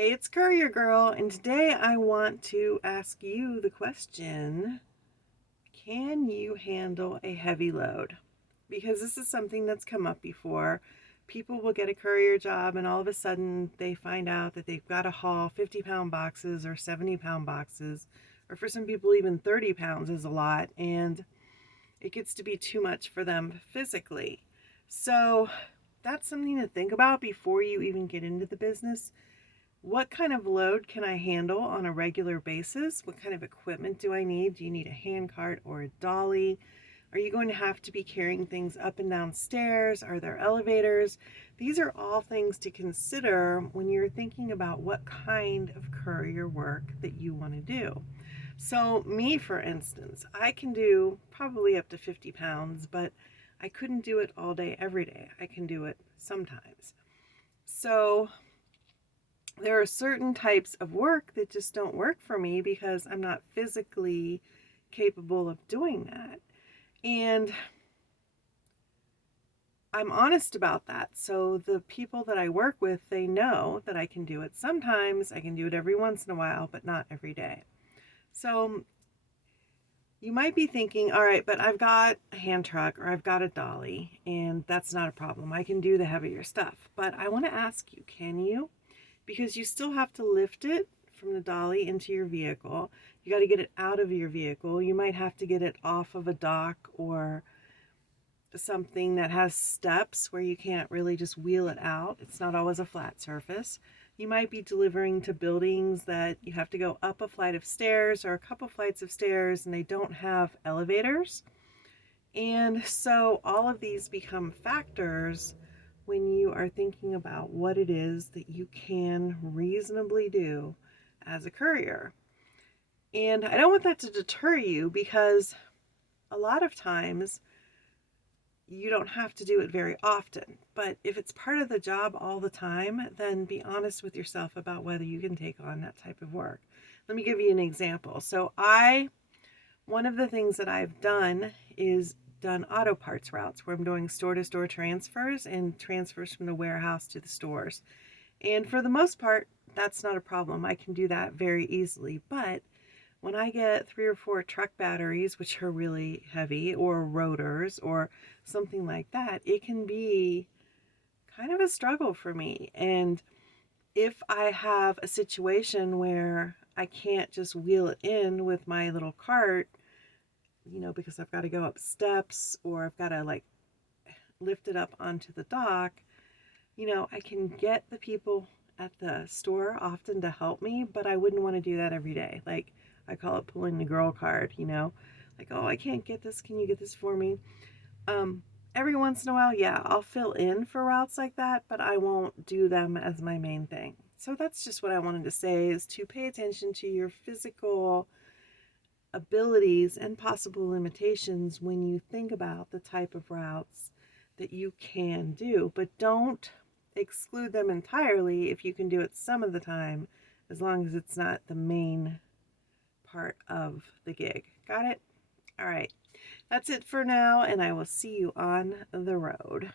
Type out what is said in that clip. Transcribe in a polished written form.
Hey, it's Courier Girl, and today I want to ask you the question, can you handle a heavy load? Because this is something that's come up before. People will get a courier job and all of a sudden they find out that they've got to haul 50-pound boxes or 70-pound boxes, or for some people even 30 pounds is a lot, and it gets to be too much for them physically. So that's something to think about before you even get into the business. What kind of load can I handle on a regular basis? What kind of equipment do I need? Do you need a hand cart or a dolly? Are you going to have to be carrying things up and down stairs? Are there elevators? These are all things to consider when you're thinking about what kind of courier work that you want to do. So, me, for instance, I can do probably up to 50 pounds, but I couldn't do it all day, every day. I can do it sometimes. So, there are certain types of work that just don't work for me because I'm not physically capable of doing that. And I'm honest about that. So the people that I work with, they know that I can do it sometimes. I can do it every once in a while, but not every day. So you might be thinking, all right, but I've got a hand truck or I've got a dolly, and that's not a problem. I can do the heavier stuff. But I want to ask you, can you? Because you still have to lift it from the dolly into your vehicle. You got to get it out of your vehicle. You might have to get it off of a dock or something that has steps where you can't really just wheel it out. It's not always a flat surface. You might be delivering to buildings that you have to go up a flight of stairs or a couple flights of stairs and they don't have elevators. And so all of these become factors when you are thinking about what it is that you can reasonably do as a courier. And I don't want that to deter you because a lot of times you don't have to do it very often. But if it's part of the job all the time, then be honest with yourself about whether you can take on that type of work. Let me give you an example. One of the things that I've done is done auto parts routes where I'm doing store to store transfers and transfers from the warehouse to the stores. And for the most part, that's not a problem. I can do that very easily. But when I get 3 or 4 truck batteries, which are really heavy, or rotors, or something like that, it can be kind of a struggle for me. And if I have a situation where I can't just wheel it in with my little cart, because I've got to go up steps or I've got to lift it up onto the dock, I can get the people at the store often to help me, but I wouldn't want to do that every day. Like, I call it pulling the girl card, like, oh, I can't get this. Can you get this for me? Every once in a while, yeah, I'll fill in for routes like that, but I won't do them as my main thing. So that's just what I wanted to say, is to pay attention to your physical abilities and possible limitations when you think about the type of routes that you can do, but don't exclude them entirely if you can do it some of the time, as long as it's not the main part of the gig. Got it? All right. That's it for now, and I will see you on the road.